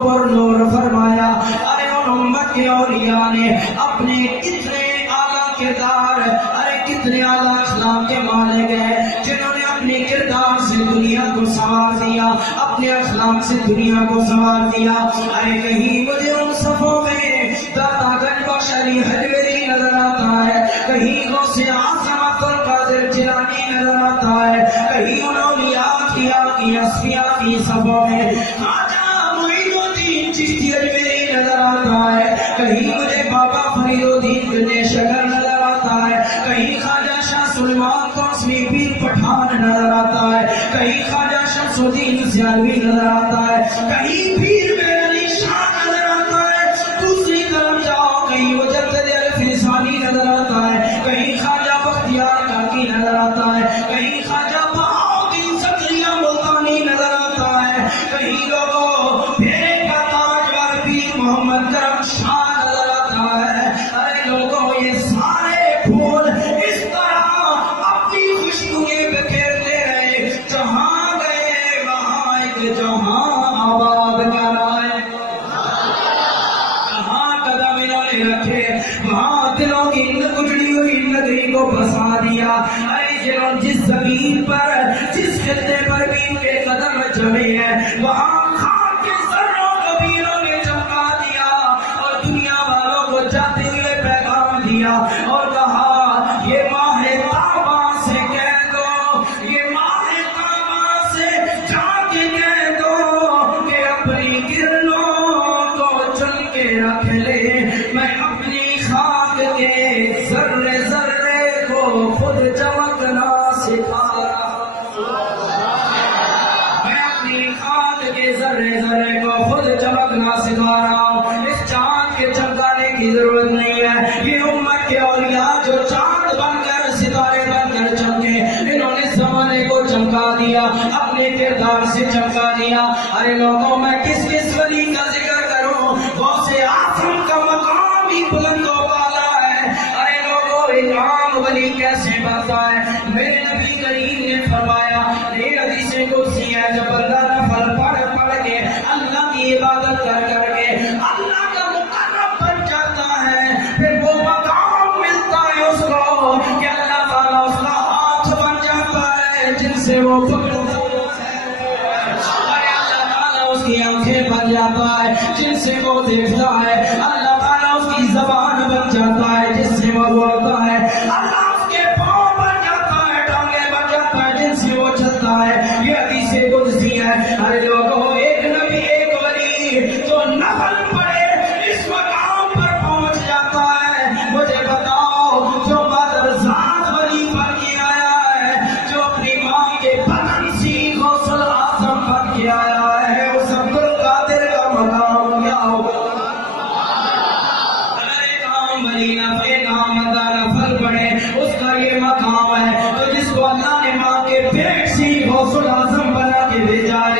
پر نور فرمایا. ارے ان امت کے اولیاء نے اپنے کتنے اعلیٰ کردار، ارے کتنے اعلیٰ اخلاق کے مالک ہیں جنہوں نے اپنے کردار سے دنیا کو سنوار دیا، اپنے اخلاق سے دنیا کو سنوار دیا. ارے کہیں مجھے ان صفوں میں داتا گنج بخش علی حجویری نظر آتا ہے، کہیں غوث اعظم عبد القادر جیلانی نظر آتا ہے، کہیں ان اولیاء کی اصفیاء کی صفوں میں چشتی اجمیری نظر آتا ہے، کہیں مجھے بابا فرید الدین گنج شکر نظر آتا ہے، کہیں خواجہ شاہ سلیمان قاسمی پیر پٹھان نظر آتا ہے، کہیں خواجہ شمس الدین سیالوی نظر آتا ہے، کہیں پیر میر علی شاہ نظر آتا ہے. دوسری طرف جاؤ کہیں مجدد الفسانی نظر آتا ہے، کہیں خواجہ بختیار کاکی نظر آتا ہے، کہیں خواجہ بہاؤالدین زکریا ملتانی نظر آتا ہے، کہیں لوگوں محمد کرم شاہ نظر آتا ہے. ارے لوگوں یہ سارے پھول اس طرح اپنی خوشبوئیں بکھیرتے رہے، جہاں گئے وہاں ایک جہاں آباد کرائے، جہاں قدم انہوں نے رکھے وہاں دلوں کی اجڑی ہوئی نگری کو بسا دیا. ارے جس زمین پر جس خطے پر بھی ان کے قدم جمے ہیں وہاں جاتے ہوئے پیغام دیا اور کہا یہ ماہ تاباں سے کہہ دو، یہ ماہ تاباں سے جا کے کہہ دو کہ اپنی کرنوں کو چل کے رکھ لے. میں اپنی خاک کے ذرے ذرے کو خود چمکنا سکھا رہا ہوں، میں اپنی خاک کے ذرے ذرے کو خود چمکنا سکھا رہا ہوں. اس چاند کے چمکانے کی ضرورت نہیں ہے، یہ امت کے اولیاء جو چاند بن کر ستارے بن کر چمکے، انہوں نے زمانے کو چمکا دیا، اپنے کردار سے چمکا دیا. ارے لوگوں میں کس کس ولی کا ذکر کروں؟ غوث اعظم کا مقام ہی بلند و بالا ہے. ارے لوگوں ایک عام ولی کیسے بنتا ہے؟ میرے نبی کریم نے فرمایا، یہ حدیث قدسی ہے، جب اللہ نفل پڑھ پڑھ کے اللہ کی عبادت کر کر کے اللہ کا مقرب بن جاتا ہے، پھر وہ مقام ملتا ہے اس کو کہ اللہ تعالیٰ اس کا ہاتھ بن جاتا ہے جن سے وہ پکڑتا ہے، اللہ تعالیٰ اس کی آنکھیں بن جاتا ہے جن سے وہ دیکھتا ہے، اللہ تعالیٰ اس کی زبان بن جاتا ہے جس سے وہ بولتا ہے، اللہ اس کے پاؤں بن جاتا ہے، ٹانگیں بن جاتا ہے جن سے وہ چلتا ہے. یہ حدیث قدسی ہے. ارے لوگوں ایک نبی ایک ولی جو نفل پڑے اس مقام پر پہنچ جاتا ہے. مجھے بتاؤ جو مادرزاد ولی بن کے آیا ہے، جو اپنی ماں کے بدن سی غوث اعظم بن کے آیا ہے، اس عبد القادر کا مقام کیا ہوگا؟ نفل پڑے اس کا یہ مقام ہے. تو جس کو اللہ نے ماں کے پیٹ سے غوث اعظم بنا کے بھیجا ہے